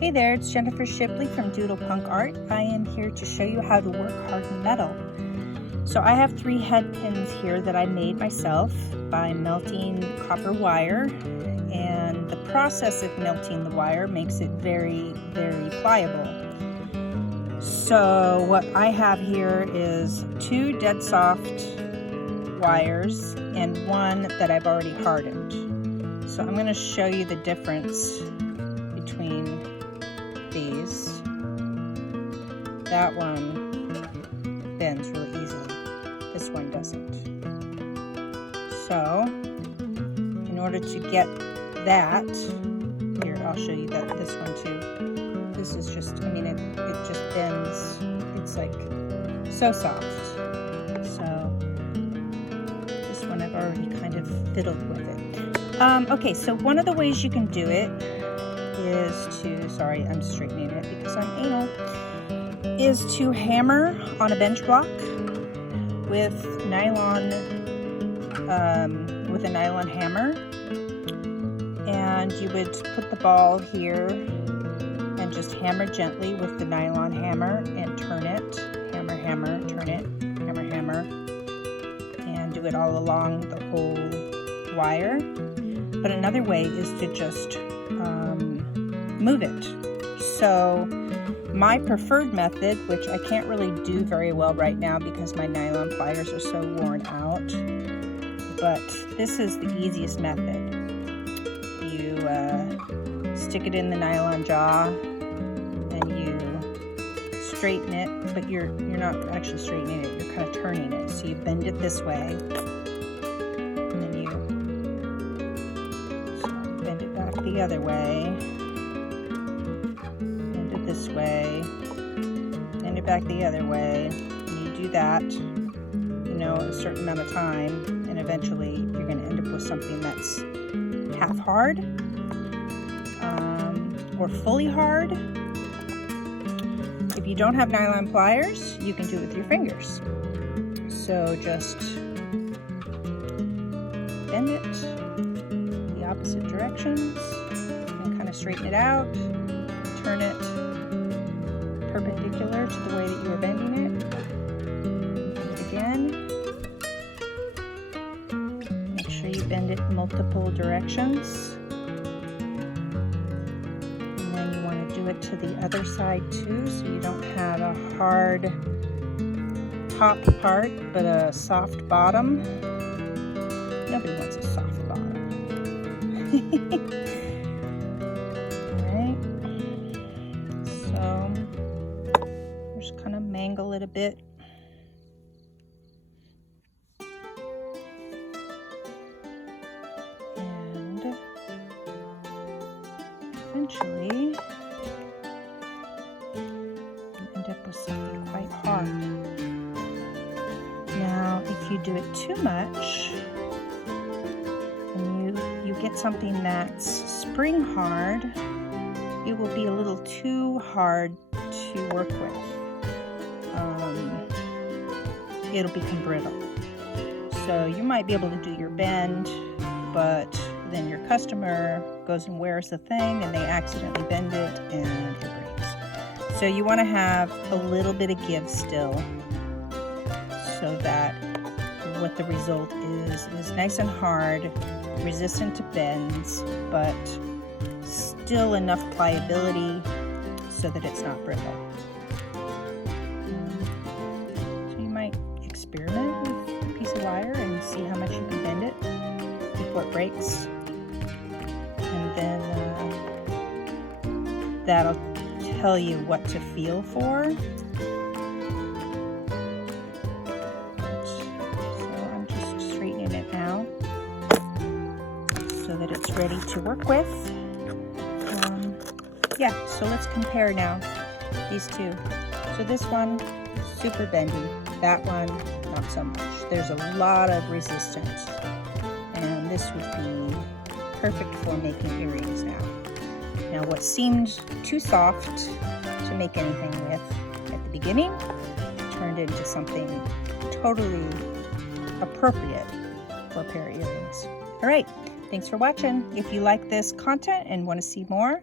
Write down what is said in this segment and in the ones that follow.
Hey there, it's Jennifer Shipley from DoodlepunkArt. I am here to show you how to work hardened metal. So I have 3 head pins here that I made myself by melting copper wire, and the process of melting the wire makes it very, very pliable. So what I have here is 2 dead soft wires and 1 that I've already hardened. So I'm going to show you the difference between these. That one bends really easily. This one doesn't. So, in order to get that, here I'll show you that this one too. This is just, I mean, it just bends. It's like so soft. So, this one I've already kind of fiddled with it. Okay, so one of the ways you can do it is to, sorry, I'm straightening it because I'm anal, is to hammer on a bench block with a nylon hammer, and you would put the ball here and just hammer gently with the nylon hammer and turn it, hammer, hammer, turn it, hammer, hammer, and do it all along the whole wire. But another way is to just move it. So my preferred method, which I can't really do very well right now because my nylon pliers are so worn out, but this is the easiest method. You stick it in the nylon jaw and you straighten it, but you're not actually straightening it, you're kind of turning it. So you bend it this way, and then you bend it back the other way, bend it this way, bend it back the other way, and you do that, you know, a certain amount of time, and eventually you're going to end up with something that's half hard or fully hard. If you don't have nylon pliers, you can do it with your fingers. So just bend it the opposite directions and kind of straighten it out, turn it perpendicular to the way that you were bending it. Bend it again. Make sure you bend it multiple directions. And then you want to do it to the other side too, so you don't have a hard top part but a soft bottom. Nobody wants a soft bottom. Alright, so just kind of mangle it a bit. And eventually you end up with something quite hard. Now, if you do it too much, and you get something that's spring hard, it will be a little too hard to work with. It'll become brittle. So you might be able to do your bend, but then your customer goes and wears the thing and they accidentally bend it and it breaks. So you want to have a little bit of give still, so that what the result is nice and hard, resistant to bends, but still enough pliability so that it's not brittle. So you might experiment with a piece of wire and see how much you can bend it before it breaks, and then that'll tell you what to feel for. Now, so that it's ready to work with. Yeah, so let's compare now these two. So this one, super bendy. That one, not so much. There's a lot of resistance, and this would be perfect for making earrings now. Now, what seemed too soft to make anything with at the beginning turned into something totally appropriate for a pair of earrings. All right, thanks for watching. If you like this content and want to see more,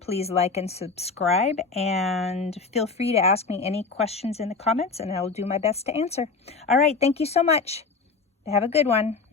Please like and subscribe, and feel free to ask me any questions in the comments, and I'll do my best to answer. All right, thank you so much. Have a good one.